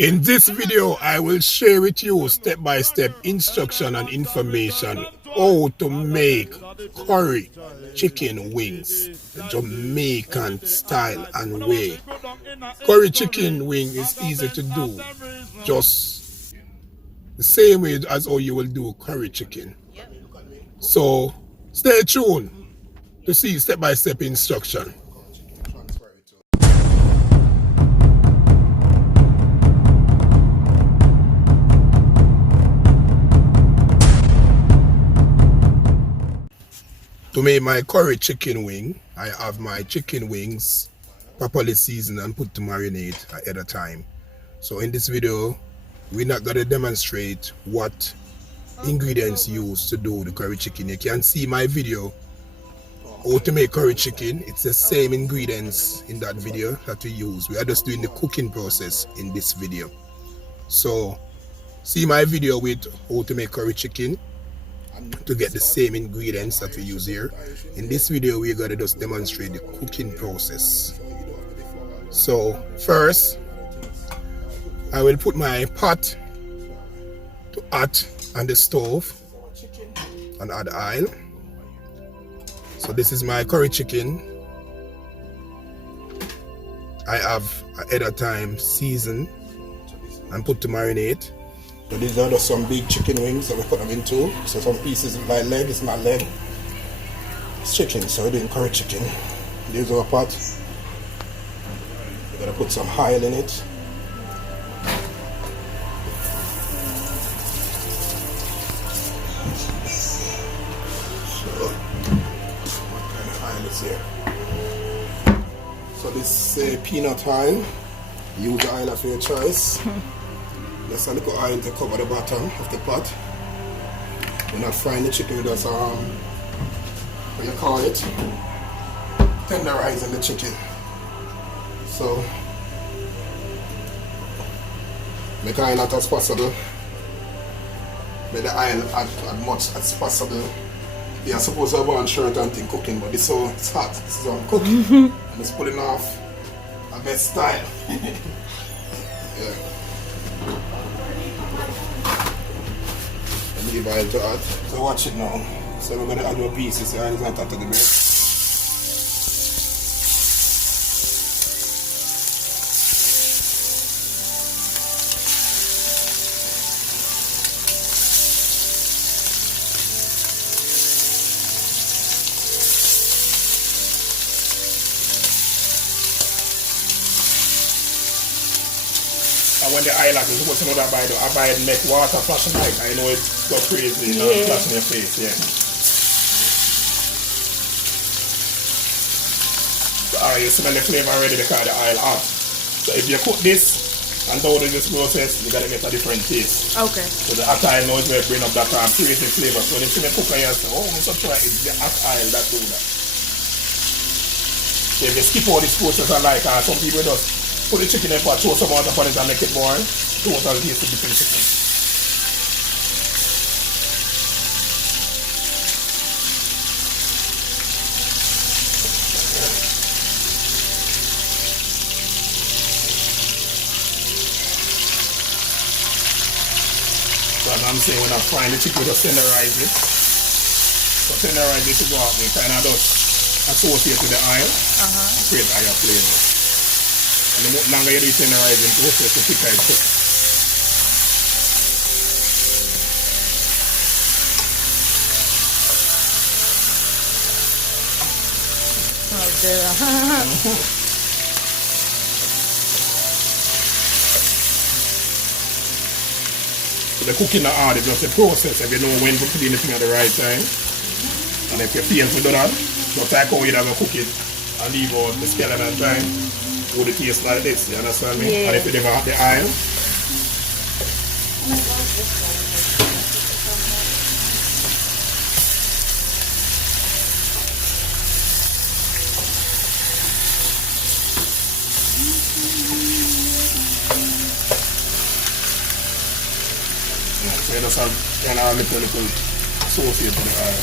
In this video, I will share with you step-by-step instruction and information how to make curry chicken wings, the Jamaican style and way. Curry chicken wing is easy to do, just the same way as how you will do curry chicken. So stay tuned to see step-by-step instruction. To make my curry chicken wing, I have my chicken wings properly seasoned and put to marinate ahead of time. So in this video, we're not going to demonstrate what ingredients used to do the curry chicken. You can see my video how to make curry chicken. It's the same ingredients in that video that we use. We are just doing the cooking process in this video. So see my video with how to make curry chicken to get the same ingredients that we use here. In this video, we're going to just demonstrate the cooking process. So first, I will put my pot to hot on the stove and add oil. So this is my curry chicken. I have ahead of time seasoned and put to marinate. So these are just some big chicken wings that we put them into. So some pieces of my leg, it's not leg, it's chicken, so we're doing curry chicken. There's our pot. We're gonna put some oil in it. So, what kind of oil is here? So this is peanut oil. Use the oil of your choice. Just a little oil to cover the bottom of the pot. We're not frying the chicken, just what you call it, tenderizing the chicken. So make oil hot as possible. Make the oil as much as possible. You're supposed to have one shirt and thing cooking, but this so it's hot. This is how I'm cooking. I'm just pulling off a best style. Yeah. Leave oil to add. So watch it now. So we're going to add more pieces. The oil is not hot to the bread. And when the oil is supposed to know that I buy it make water flashing like I know it go crazy, yeah. Flash in your face, yeah. So you smell the flavor already because the oil hot. So if you cook this and do this process, you gotta get a different taste. Okay. So the hot oil knows where bring up that crazy flavor. So when you see me cook and you say, oh, I'm so try it's the hot oil that do that. So if you skip all this process I like some people just put the chicken in pot, throw some water on it and make it boil. Total taste of different chicken. So as I'm saying, when I'm frying the chicken, just tenderize it. So tenderize it to go out there, kind of just associate with the oil and create higher flavor. And the more longer you do it tenderizing, the closer to thicker it cook. Oh dear. So the cooking not hard, it's just a process. If you know when to put anything at the right time. And if you fail to do that, just like how you'd have to cook it and leave out the skeleton time. Would it taste like this, you understand me? Yeah. And if you never have the oil, so you just have a little sauce here to the oil.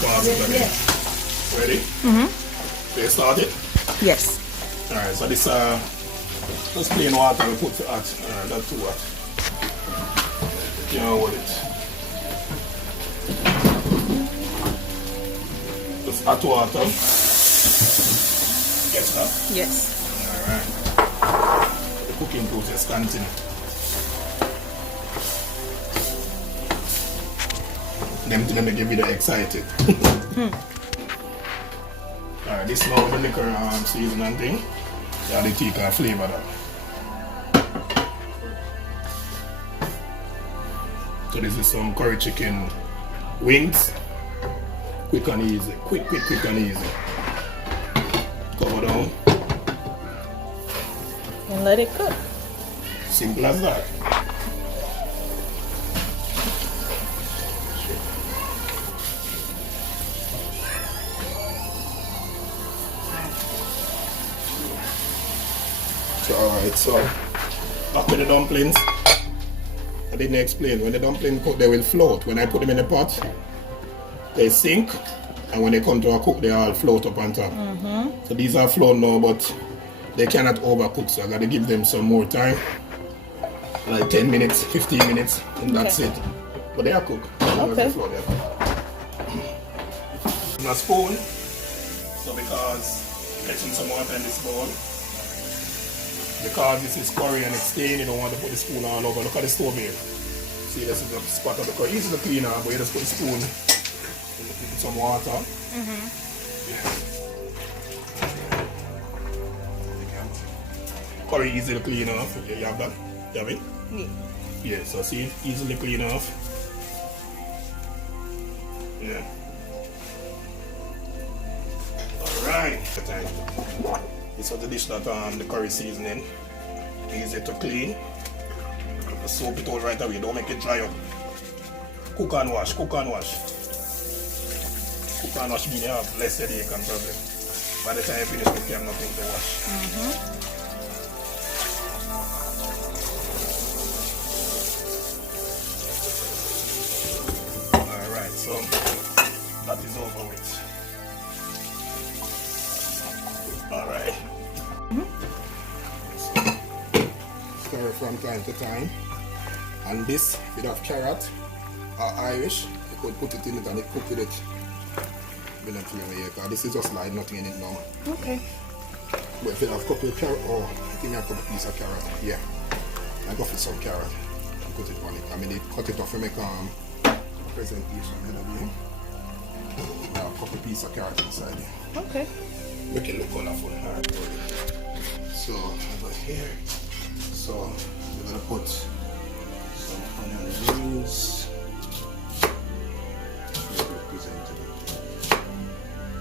pass it again. Yeah. Ready? So you start it? Yes. Alright, so this just plain water we put to hot. Alright, not too hot. You know what it. Just hot water. Yes, sir? Yes. Alright. The cooking process continue. Them things make you be excited. Alright, this now the liquor season and thing. Yeah, the tea can flavor that. So this is some curry chicken wings. Quick and easy. Quick and easy. Cover down. And let it cook. Simple as that. So, alright, so back with the dumplings. I didn't explain. When the dumplings cook, they will float. When I put them in the pot, they sink, and when they come to a cook, they all float up on top. So these are float now, but they cannot overcook, so I gotta give them some more time. Like 10 minutes, 15 minutes, and that's it. But they are cooked. Okay. And a spoon. So because getting some water in this bowl. Because this is curry and it's stained, you don't want to put the spoon all over. Look at the stove here. See, this is the spot of the curry. Easy to clean up, but you just put the spoon in some water. Yeah. Curry easy to clean off. You have that? You have it? Yeah. Yeah, so see, easily clean off. Yeah. Alright. This is the dish that the curry seasoning. Easy to clean. Just soap it out right away, don't make it dry up. Cook and wash, cook and wash. Cook and wash means you have less headache and problem. By the time you finish cooking, you have nothing to wash. Alright, so that is over with. Alright. Stir from time to time. And this, if you have carrot or Irish, you could put it in it and cook with it. Because this is just like nothing in it now. Okay. But if you have a couple of carrot, give me a couple of pieces of carrot. Yeah. I go for some carrot and put it on it. I mean, they cut it off and make a presentation. A couple of pieces of carrot inside here. Okay. Make it look colorful. Alright. So, I go here. So, we're going to put some onion rings.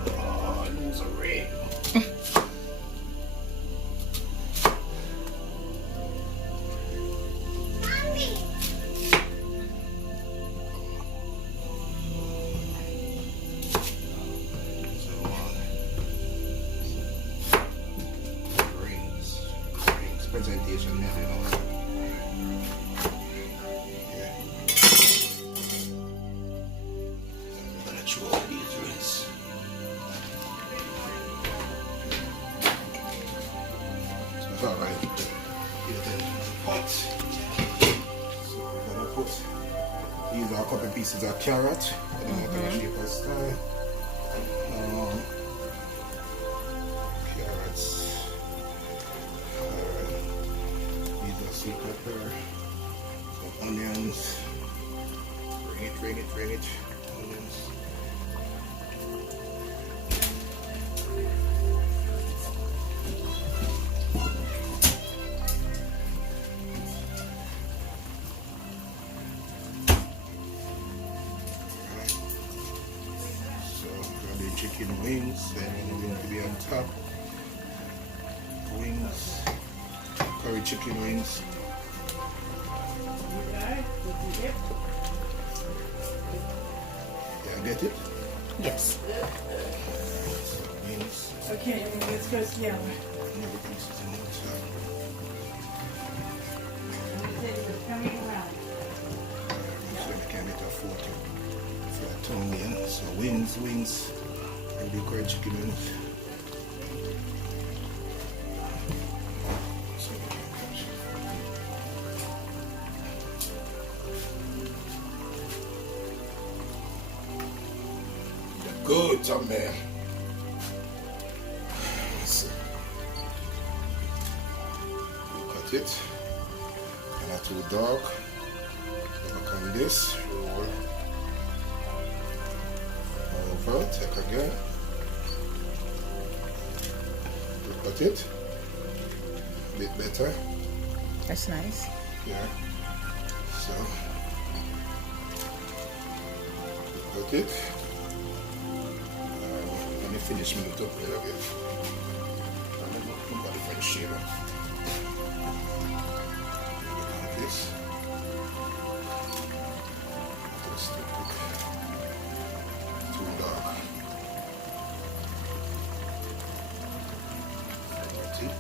Oh, I lose a ring. Presentation method, you know. Yeah. I'm gonna chew all these rings. So, alright. Pot. So we're gonna put these are a couple pieces of carrot. I don't know what kind of shape or style. Carrots. Sweet pepper, some onions, bring it, onions. Alright. So, got the chicken wings, and the wing to be on top. Wings. Curry chicken wings. Yeah, get it? Yes. Wings. Okay, let's go together. Another pieces in the top. Coming around. So we can make a photo. thumbnail. So wings, and the curry chicken wings. So, good thumbnail. So, cut it. And not too dark. Look on this. Roll over. Take again. Look at it. A bit better. That's nice. Yeah. So look at it. Let me finish me up a little bit. Look at the French shaver. This. This too quick. Too dark. See?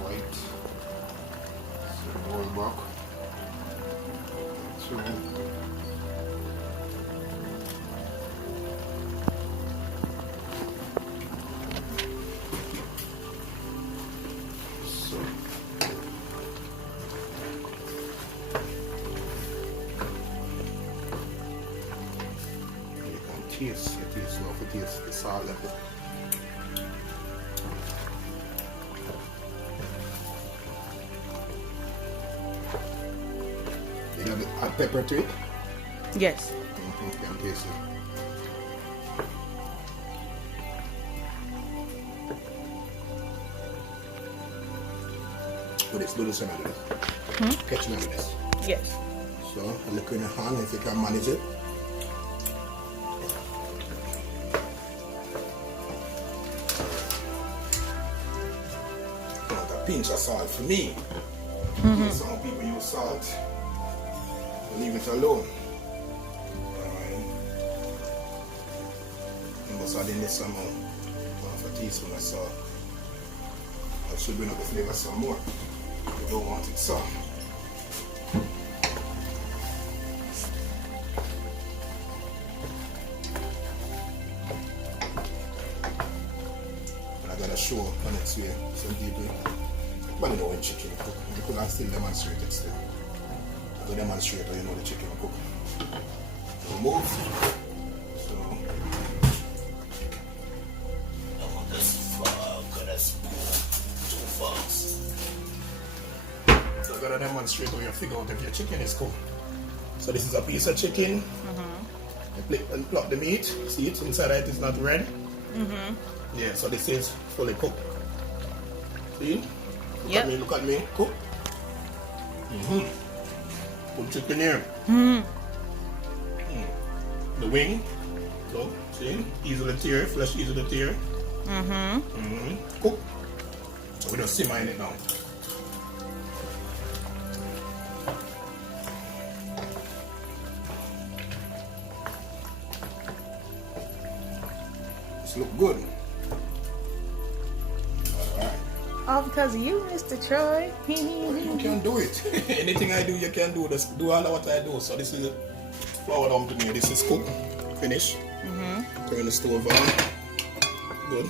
White. So roll back. Two. So you can taste now for taste the salt level. You gotta add pepper to it. Yes. You can taste it. But it's little some of this. Catch none of this. Yes. So I look in the hand if you can manage it. A pinch of salt for me. Some people use salt. Leave it alone. You must add in this amount. Half a teaspoon of salt. That should bring up the flavor some more. You don't want it soft. But I gotta show on its way. Some people, but you know when chicken cook, you could still demonstrate it still. I go demonstrate how you know the chicken cook. Remove. So I want this fork, this spoon, 2 forks. So I gotta demonstrate how you figure out if your chicken is cooked. So this is a piece of chicken. I pluck the meat. See it inside it is not red. Yeah, so this is fully cooked. See? Look at me, cook. Put chicken here. The wing, look, see? Easily tear, flesh easily tear. Cook. So we just simmer in it now. This look good. All because of you, Mr. Troy. You can do it. Anything I do, you can do. Just do all of what I do. So this is flour dumpling. This is cooked. Finish. Turn the stove on. Good.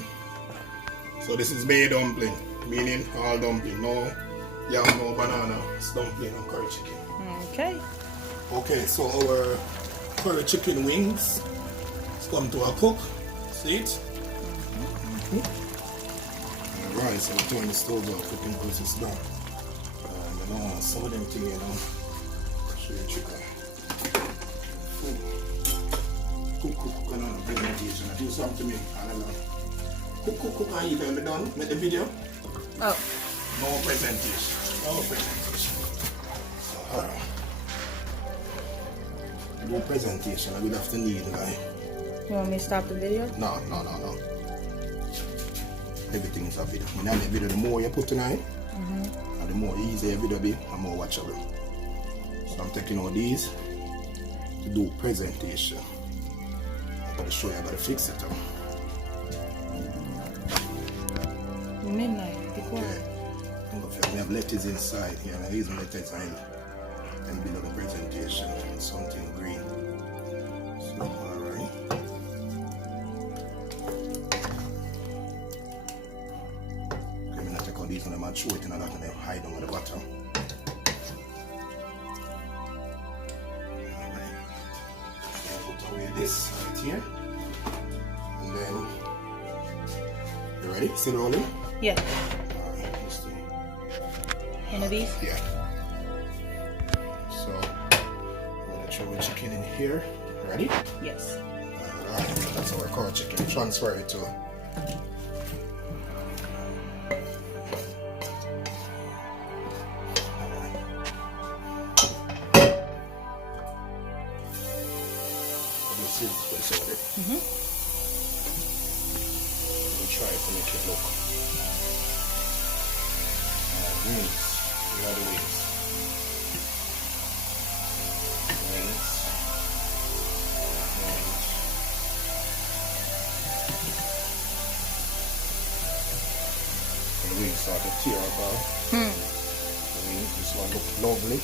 So this is bay dumpling, meaning all dumpling. No yam, no banana. It's dumpling and curry chicken. Okay. Okay, so our curry chicken wings has come to a cook. See it? Alright, so we turn the stove off, cooking process done. You know, some of them things, you know, show you chicken. Cook, and on presentation. Do something to me, I don't know. Cook, and eat. Am I done? Make the video? Oh. No presentation. No presentation. Alright. No presentation, I will have to need, like. You want me to stop the video? No. Everything is a video. When I make video, the more you put in it, and the more easier your video be, and more watchable. So I'm taking all these to do presentation. I gotta show you, I gotta fix it up. midnight. Be quiet. I'm going to have lettuce inside here. I'm using lettuce and build up a presentation and something green. So, alright. Okay, I'm going to take out these and I'm going to throw it in a lot and then hide them at the bottom. Alright. So I'll put away this right here. And then, you ready? Still rolling? Yeah. Alright, let's do. One of these? Yeah. So, I'm going to throw the chicken in here. Ready? Yes. Alright, that's our core chicken. Transfer it to. This is what's over it. We'll try to make it look. Wings. We are the wings. Wings. And the wings start to tear apart. The wings, this one look lovely.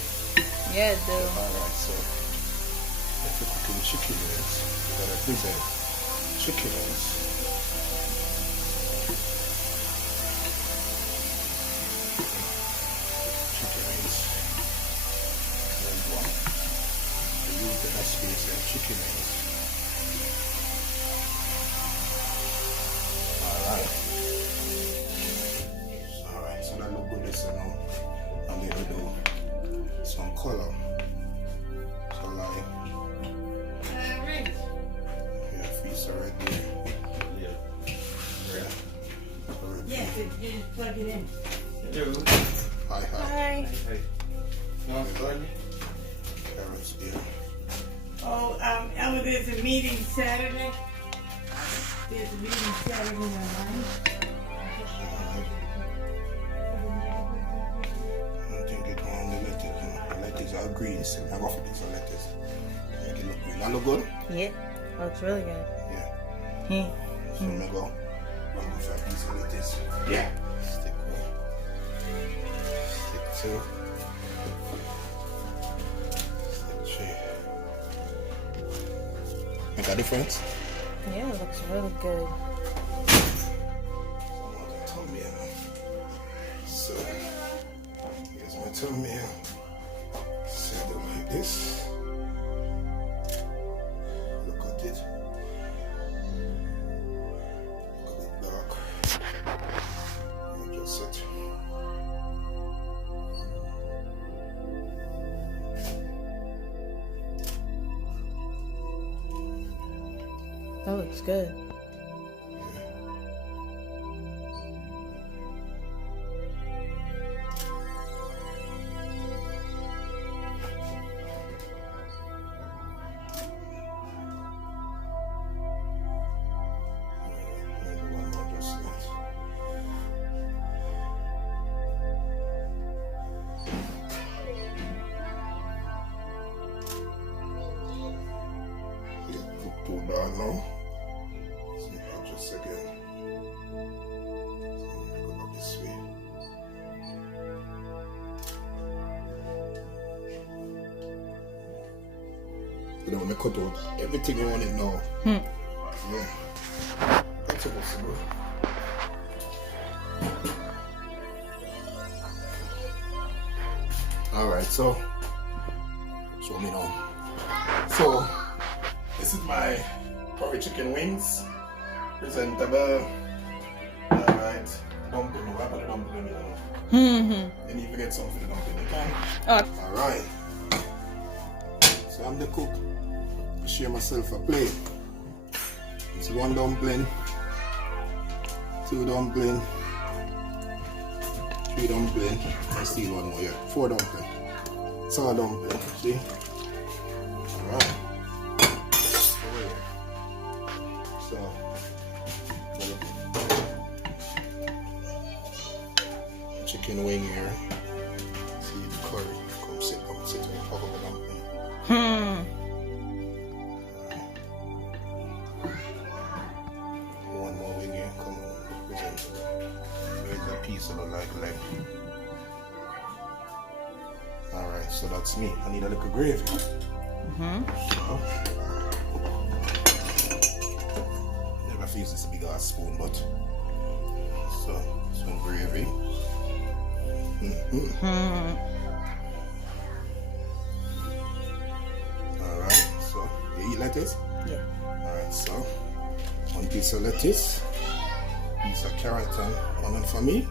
Yeah, it do. Alright, so if you're cooking chicken wings, you gotta present chicken wings. Chicken wings. There's one. You use the space and chicken wings. Alright, so that look good this now. I'm going to do some color. So like, yeah, feast right there. Yeah. Yes, you just plug it in. Hi. Hi. Carrots, yeah. Oh, there's a meeting Saturday. There's a meeting Saturday night. I think it on the lettuce. The lettuce are green, so I go for this lettuce. Make it look green. That look good? Yeah. Looks really good. Yeah. So I'm gonna go for a piece of lettuce. Yeah. Stick two. Stick three. Make a difference? Yeah, it looks really good. So here's my thumbnail. Set it like this. Look at it. Look at it dark. And just set. That looks good. Too dark now. So I'll just again. So I'm gonna go this way. You know, I'm gonna cut out everything you want it now. Yeah. That's supposed to go. Alright, so show me now. So this is my curry chicken wings. Presentable. Alright. Dumpling. What about the dumpling? You need to get some for the dumpling. You can. Alright. So I'm the cook. I share myself a plate. It's one dumpling, two dumpling, three dumpling, I still one more here. Four dumpling. It's all dumpling. See? Alright. So, chicken wing here. See the curry. Come sit and talk about dumpling. One more wing here. Come on. Present. piece that look like leg. Alright, so that's me. I need a little gravy. So, never use this big ass spoon, but so some gravy. Alright, so you eat lettuce? Yeah. Alright, so one piece of lettuce, piece of carrot and onion for me.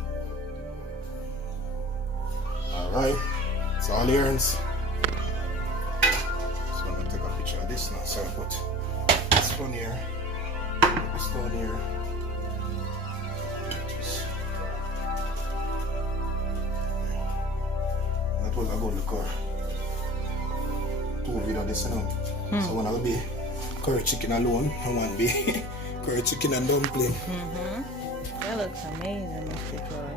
Alright, it's all yours. So I'm gonna take a picture of this now. So I put this one here, this one here. That was a good look at 2 videos this now. So one will be curry chicken alone, and one be curry chicken and dumpling. That looks amazing, Mr. Troy.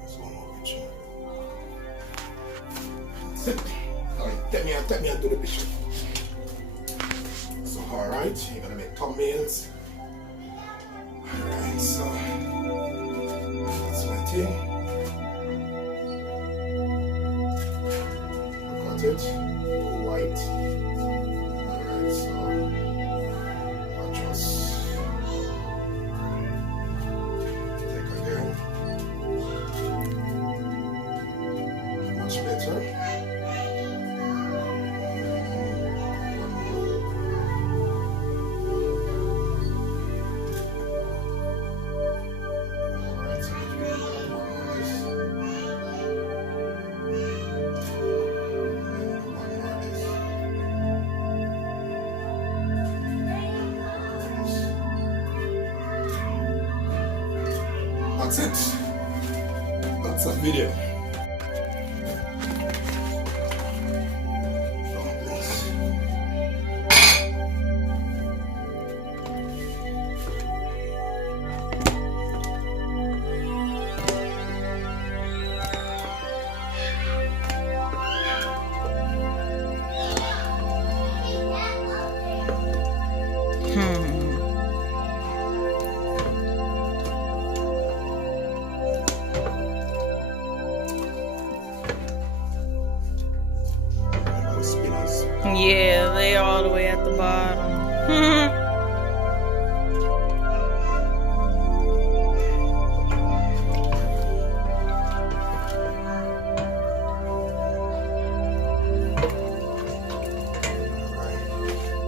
That's one more picture. Alright, tell me how to do the picture. So alright, you're gonna make thumbnails. Alright, so that's my thing. Got it. White. Alright, so I'll just take again. Much better. Alright, so if you do that one more this. That's it. That's a video. Dumplings. Remember the spinners? Yeah, they all the way at the bottom. Alright.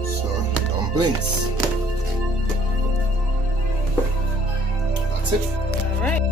So dumplings. That's it. All right.